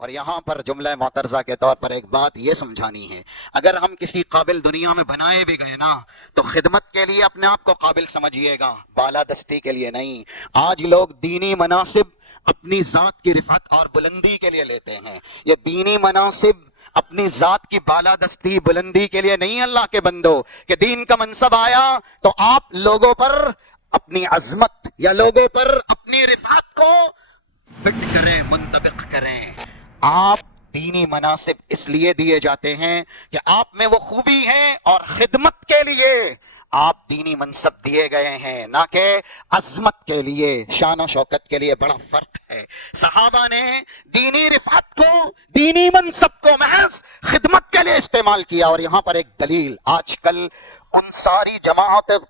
اور یہاں پر جملہ معترضہ کے طور پر ایک بات یہ سمجھانی ہے، اگر ہم کسی قابل دنیا میں بنائے بھی گئے نا تو خدمت کے لیے اپنے آپ کو قابل سمجھیے گا، بالادستی کے لیے نہیں۔ آج لوگ دینی مناصب اپنی ذات کی رفعت اور بلندی کے لیے لیتے ہیں، یہ دینی مناصب اپنی ذات کی بالادستی بلندی کے لیے نہیں۔ اللہ کے بندو کہ دین کا منصب آیا تو آپ لوگوں پر اپنی عظمت یا لوگوں پر اپنی رفعت کو فٹ کریں، منطبق کریں۔ آپ دینی مناصب اس لیے دیے جاتے ہیں کہ آپ میں وہ خوبی ہے، اور خدمت کے لیے آپ دینی منصب دیے گئے ہیں، نہ کہ عظمت کے لیے، شان و شوکت کے لیے۔ بڑا فرق ہے۔ صحابہ نے دینی رفعت کو، دینی منصب کو محض خدمت کے لیے استعمال کیا۔ اور یہاں پر ایک دلیل، آج کل ان ساری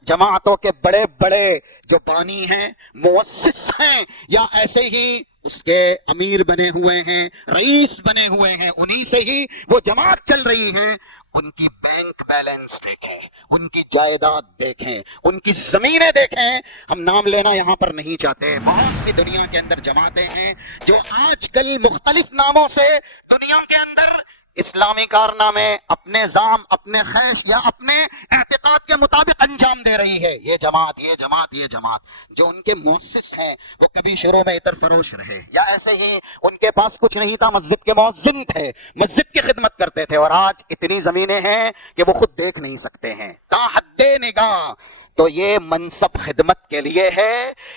جماعتوں کے بڑے بڑے جو بانی ہیں، مؤسس ہیں، یا ایسے ہی اس کے امیر بنے ہوئے ہیں، رئیس بنے ہوئے ہیں، انہی سے ہی وہ جماعت چل رہی ہے، ان کی بینک بیلنس دیکھیں، ان کی جائیداد دیکھیں، ان کی زمینیں دیکھیں۔ ہم نام لینا یہاں پر نہیں چاہتے، بہت سی دنیا کے اندر جماعتیں ہیں جو آج کل مختلف ناموں سے دنیا کے اندر اسلامی کارنامے اپنے زام، اپنے خیش یا اپنے اعتقاد کے مطابق انجام دے رہی ہے۔ یہ جماعت، یہ جماعت، یہ جماعت، جو ان کے مؤسس ہیں وہ کبھی شروع میں عطر فروش رہے، یا ایسے ہی ان کے پاس کچھ نہیں تھا، مسجد کے مؤذن تھے، مسجد کی خدمت کرتے تھے، اور آج اتنی زمینیں ہیں کہ وہ خود دیکھ نہیں سکتے ہیں۔ تا حد نگاہ تو یہ منصب خدمت کے لیے ہے،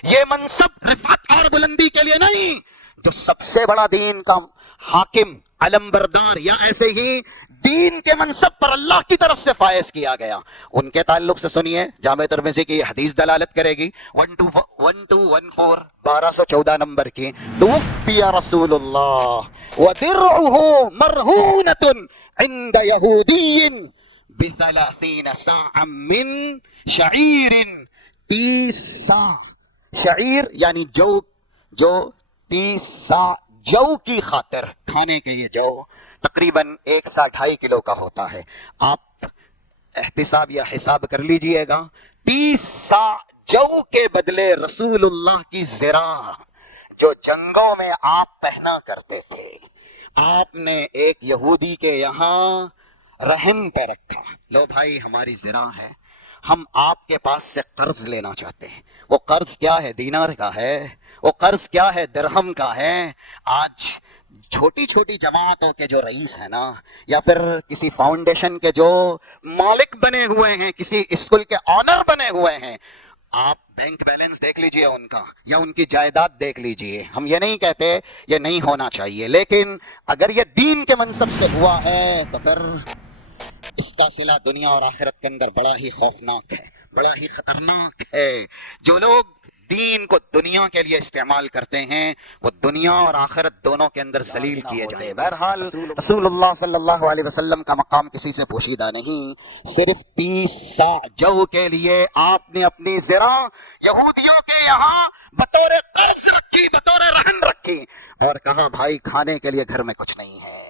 یہ منصب رفعت اور بلندی کے لیے نہیں۔ جو سب سے بڑا دین کا حاکم، علم بردار، یا ایسے ہی دین کے منصب پر اللہ کی طرف سے فائز کیا گیا، ان کے تعلق سے سنیے، جامع ترمذی کی حدیث دلالت کرے گی 1214 1214 نمبر کی، توفی رسول اللہ ودرعہ مرہونۃ عند یہودی ب30 صاعا من شعیر، 30 صاع شعیر یعنی جو 30 صاع جو کی خاطر کھانے کے، یہ جو تقریباً 1 سا 2.5 کلو کا ہوتا ہے۔ آپ احتساب یا حساب کر لیجئے گا، 30 سا جو کے بدلے رسول اللہ کی زرہ جو جنگوں میں آپ پہنا کرتے تھے، آپ نے ایک یہودی کے یہاں رہن پہ رکھا، لو بھائی ہماری زرہ ہے، ہم آپ کے پاس سے قرض لینا چاہتے ہیں۔ وہ قرض کیا ہے؟ دینار کا ہے، وہ قرض کیا ہے؟ درہم کا ہے۔ آج چھوٹی چھوٹی جماعتوں کے جو رئیس ہیں نا، یا پھر کسی فاؤنڈیشن کے جو مالک بنے ہوئے ہیں، کسی اسکول کے آنر بنے ہوئے ہیں، آپ بینک بیلنس دیکھ لیجئے ان کا، یا ان کی جائیداد دیکھ لیجئے۔ ہم یہ نہیں کہتے یہ نہیں ہونا چاہیے، لیکن اگر یہ دین کے منصب سے ہوا ہے تو پھر اس کا صلہ دنیا اور آخرت کے اندر بڑا ہی خوفناک ہے، بڑا ہی خطرناک ہے۔ جو لوگ دین کو دنیا کے لیے استعمال کرتے ہیں وہ دنیا اور آخرت دونوں کے اندر ذلیل کیے جائیں۔ بہرحال رسول اللہ صلی اللہ علیہ وسلم کا مقام کسی سے پوشیدہ نہیں۔ صرف 30 سا جو کے لیے آپ نے اپنی زرہ یہودیوں کے یہاں بطور قرض رکھی، بطور رہن رکھی، اور کہا بھائی کھانے کے لیے گھر میں کچھ نہیں ہے،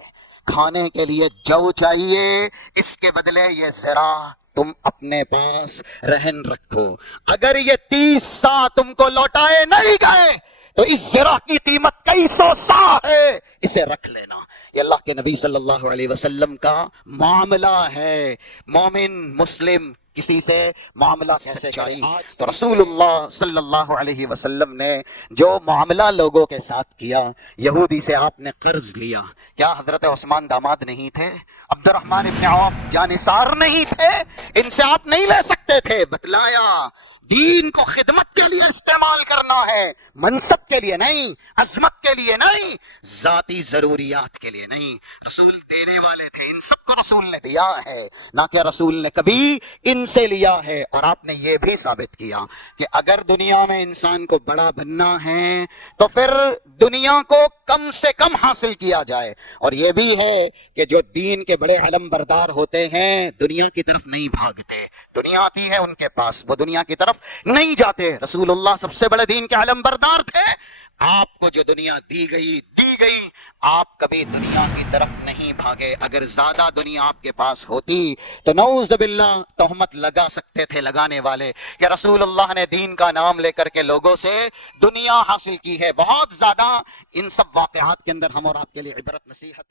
کھانے کے لیے جو چاہیے، اس کے بدلے یہ زرہ تم اپنے پاس رہن رکھو۔ اگر یہ 30 سا تم کو لوٹائے نہیں گئے تو اس زرہ کی قیمت کئی 100 سا ہے، اسے رکھ لینا۔ یہ اللہ کے نبی صلی اللہ علیہ وسلم کا معاملہ ہے۔ مومن مسلم کسی سے معاملہ کیسے کرے؟ تو رسول اللہ صلی اللہ علیہ وسلم نے جو معاملہ لوگوں کے ساتھ کیا، یہودی سے آپ نے قرض لیا، کیا حضرت عثمان داماد نہیں تھے؟ عبد الرحمن ابن عوف جانثار نہیں تھے؟ ان سے آپ نہیں لے سکتے تھے؟ بتلایا دین کو خدمت کے لیے استعمال کرنا ہے، منصب کے لیے نہیں، عظمت کے لیے نہیں، ذاتی ضروریات کے لیے نہیں۔ رسول دینے والے تھے، ان سب کو رسول نے دیا ہے، نہ کہ رسول نے کبھی ان سے لیا ہے۔ اور آپ نے یہ بھی ثابت کیا کہ اگر دنیا میں انسان کو بڑا بننا ہے تو پھر دنیا کو کم سے کم حاصل کیا جائے، اور یہ بھی ہے کہ جو دین کے بڑے علم بردار ہوتے ہیں دنیا کی طرف نہیں بھاگتے، دنیا آتی ہے ان کے پاس، وہ دنیا کی طرف نہیں جاتے. رسول اللہ سب سے بڑے دین کے علم بردار تھے. آپ کو جو دنیا دی گئی آپ کبھی دنیا کی طرف نہیں بھاگے. اگر زیادہ دنیا آپ کے پاس ہوتی تو نعوذ باللہ تہمت لگا سکتے تھے لگانے والے کہ رسول اللہ نے دین کا نام لے کر کے لوگوں سے دنیا حاصل کی ہے. بہت زیادہ ان سب واقعات کے اندر ہم اور آپ کے لیے عبرت نصیحت